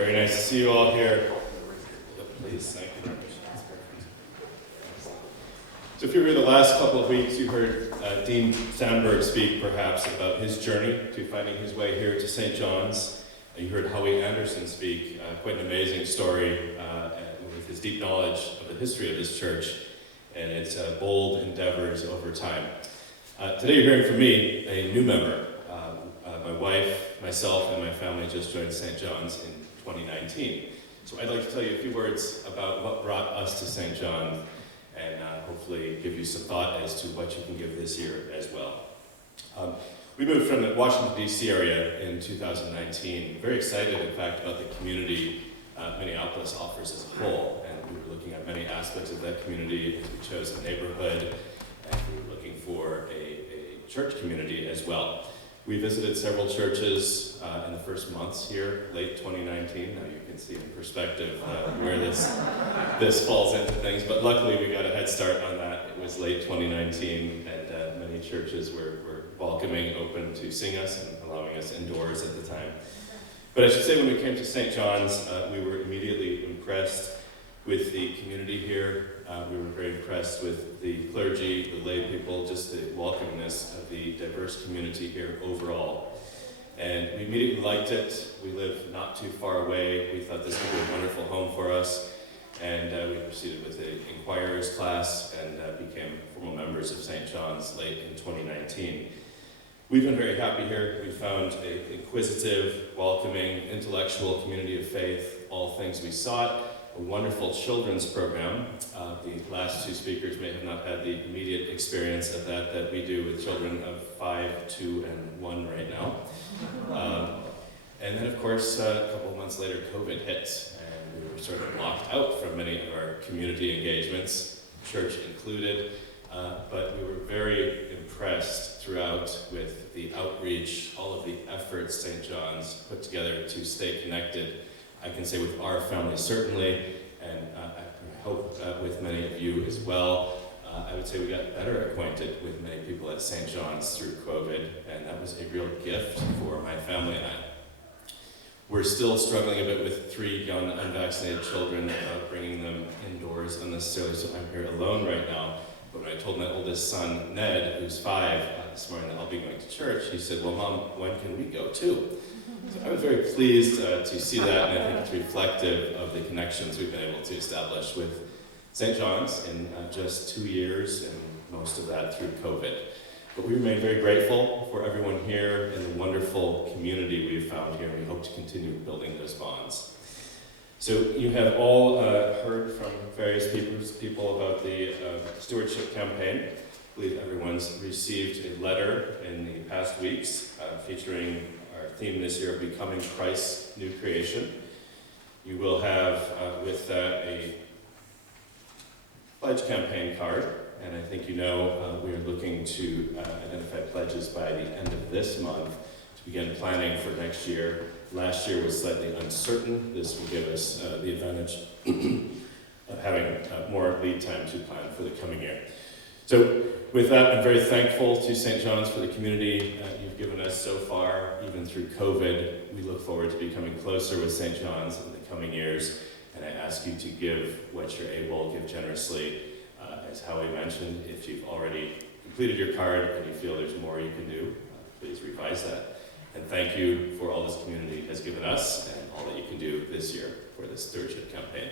Very nice to see you all here. Please, thank you. So if you were here the last couple of weeks, you heard Dean Sandberg speak perhaps about his journey to finding his way here to St. John's. You heard Howie Anderson speak, quite an amazing story with his deep knowledge of the history of this church and its bold endeavors over time. Today you're hearing from me, a new member. My wife, myself, and my family just joined St. John's in 2019. So I'd like to tell you a few words about what brought us to St. John and hopefully give you some thought as to what you can give this year as well. We moved from the Washington, D.C. area in 2019. Very excited, in fact, about the community Minneapolis offers as a whole. And we were looking at many aspects of that community as we chose a neighborhood, and we were looking for a church community as well. We visited several churches in the first months here, late 2019. Now you can see in perspective where this falls into things, but luckily we got a head start on that. It was late 2019, and many churches were welcoming, open to seeing us and allowing us indoors at the time. But I should say when we came to St. John's, we were immediately impressed with the community here. We were very impressed with the clergy, the lay people, just the welcomingness of the diverse community here overall. And we immediately liked it. We live not too far away. We thought this would be a wonderful home for us. And we proceeded with the Inquirers class and became formal members of St. John's late in 2019. We've been very happy here. We found an inquisitive, welcoming, intellectual community of faith, all things we sought. A wonderful children's program. The last two speakers may have not had the immediate experience of that we do with children of 5, 2, and 1 right now. And then, of course, a couple of months later, COVID hit, and we were sort of locked out from many of our community engagements, church included. But we were very impressed throughout with the outreach, all of the efforts St. John's put together to stay connected. I can say with our family certainly, and I hope with many of you as well. I would say we got better acquainted with many people at St. John's through COVID, and that was a real gift for my family and I. We're still struggling a bit with 3 young unvaccinated children about bringing them indoors unnecessarily, so I'm here alone right now. But when I told my oldest son, Ned, who's 5, this morning that I'll be going to church, he said, "Well, Mom, when can we go too?" So I was very pleased to see that, and I think it's reflective of the connections we've been able to establish with St. John's in just 2 years, and most of that through COVID. But we remain very grateful for everyone here and the wonderful community we've found here, and we hope to continue building those bonds. So you have all heard from various people about the stewardship campaign. I believe everyone's received a letter in the past weeks featuring our theme this year of Becoming Christ's New Creation. You will have with that a pledge campaign card, and I think you know we are looking to identify pledges by the end of this month to begin planning for next year. Last year was slightly uncertain. This will give us the advantage of having more lead time to plan for the coming year. So with that, I'm very thankful to St. John's for the community you've given us so far, even through COVID. We look forward to becoming closer with St. John's in the coming years, and I ask you to give what you're able, give generously. As Howie mentioned, if you've already completed your card and you feel there's more you can do, please revise that. And thank you for all this community has given us and all that you can do this year for this stewardship campaign.